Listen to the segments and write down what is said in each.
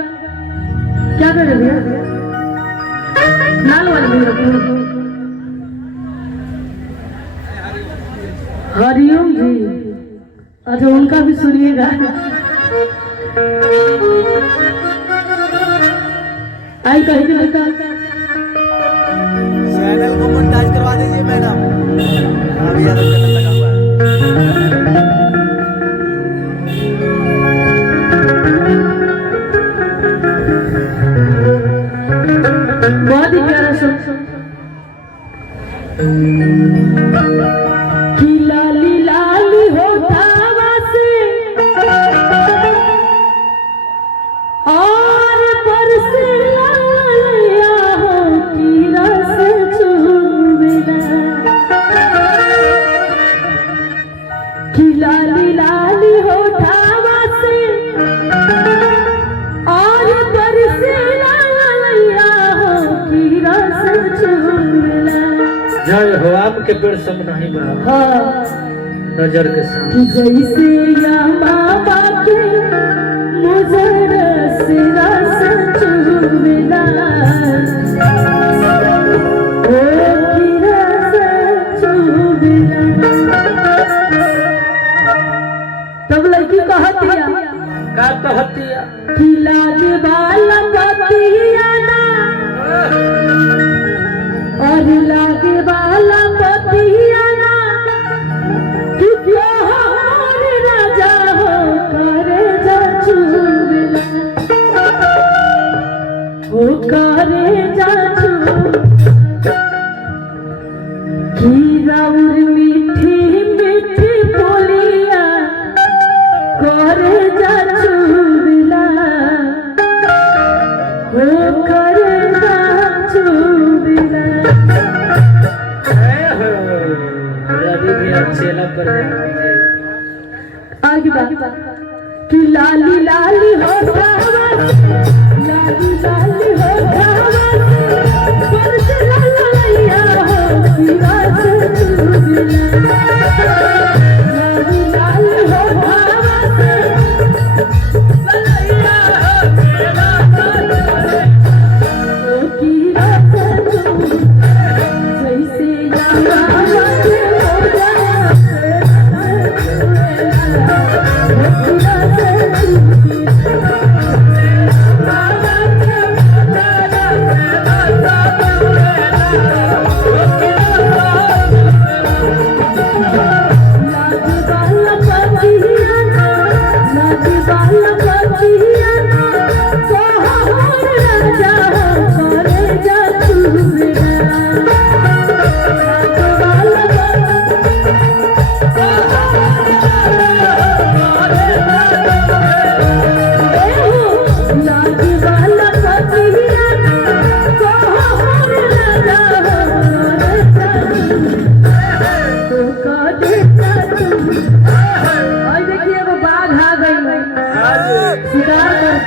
क्या कर रहे हैं लाल वाले भैया हरिओम जी। अच्छा उनका भी सुनिएगा। आई कहीं भी लड़का चैनल को मोनेटाइज करवा दीजिए मैडम। अभी ज्यादा चैनल लगा हुआ है। बहुत ही प्यारा सॉन्ग। कि लाली लाली होठावा से और बरसे लालिया हो की रस चूमिला। कि लाली लाली होठावा से और बरसे लालिया हो की रस चूमिला। जय हो आपके पेड़ सब नहीं बा हाँ नजर के साथ कि जैसे या बाबा के मुझर से रस चूमिला। ओ की रस चूमिला। तब लड़की कहतिया का कहतिया कि लाज वाला पतिया ना और लागे वाला पतिया ना कि तोहर राजा हो करे जा चूमिला। हो करे जा चूमिला। कि राउर मीठी मीठी बोलिया करे जा चूमिला। हो करे जा चूमिला। रवि भी चेला पर आगे बात कि लाली लाली हो लाली लाली हो बरस लालिया हो की रस चूमिला। लाली लाली हो की रस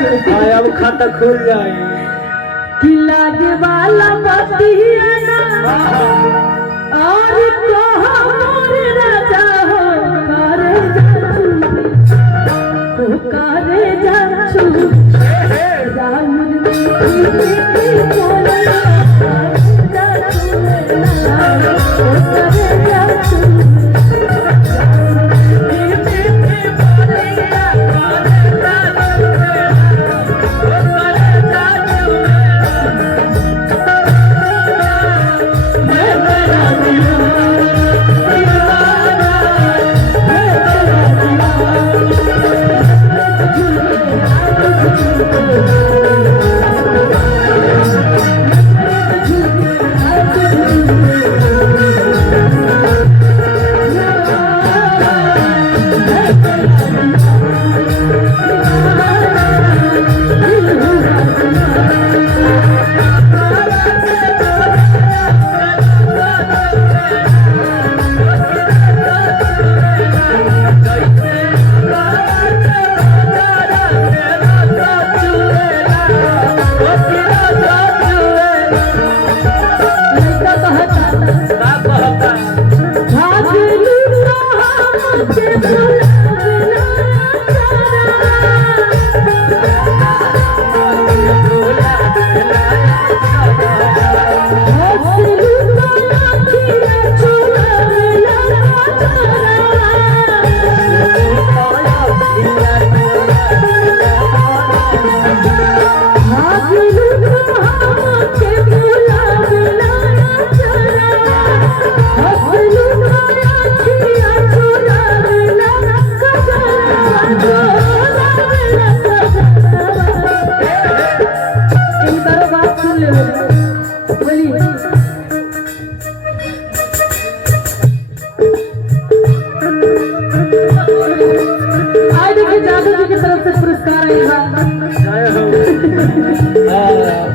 जैसे अब खाता खुल जाए। कि लागे वाला पतिया ना और तोहर राजा हो करे जा चूमिला। हो करे जा चूमिला। राम मीठी बोलिया करे जा चूमिला। हो करे जा चूमिला।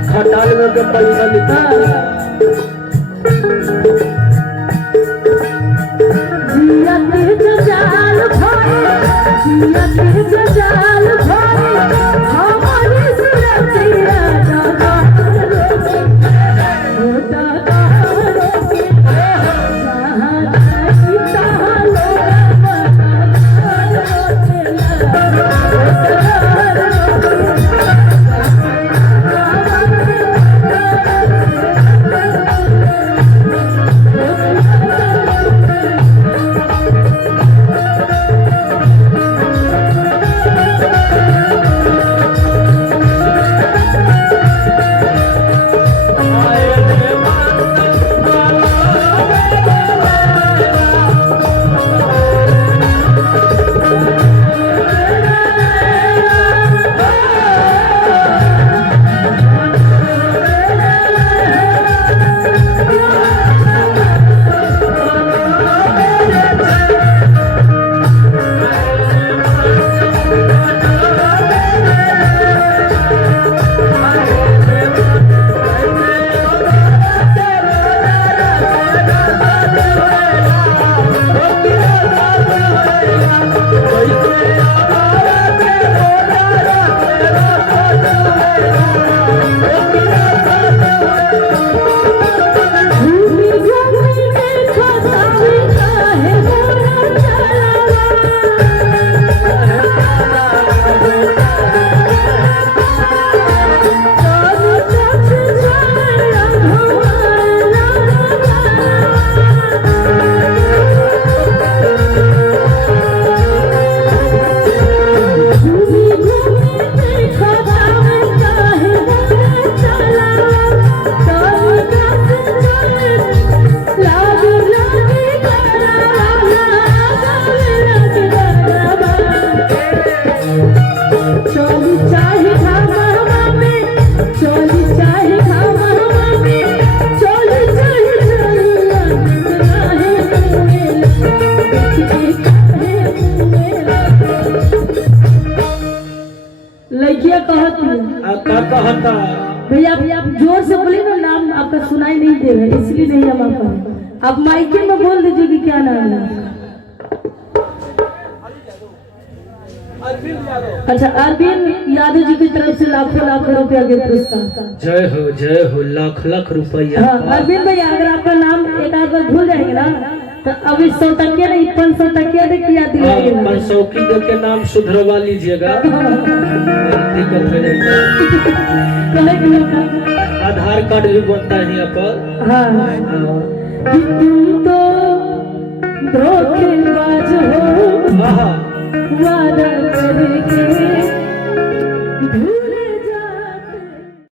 खटाल में के पैसा लिखा जिया के जजाल भाई जिया के जजाल भाई हमारी सुरतिया दादा होता लड़कियां कहता भैया आप जोर से बोले ना, नाम आपका सुनाई नहीं दे रहा है इसलिए नहीं हम आपका आप माइके में बोल दीजिए कि क्या नाम है। अच्छा अरविंद यादव जी की तरफ से लाखों लाखों रुपया के पुरस्कार। जय हो लाख लाख रुपया। हाँ अरविंद भैया अगर आपका नाम एक आध बार भूल जाएंगे ना तो अभी 100 टकिया नहीं 500 टकिया दे किया दिलाएगा। 500 की दे के नाम सुधरवा लीजिएगा। दिक्कत हो जाएगी। आधार कार्ड भी बनता है यहाँ पर। हाँ तुम तो धोखेबाज हो वादा करके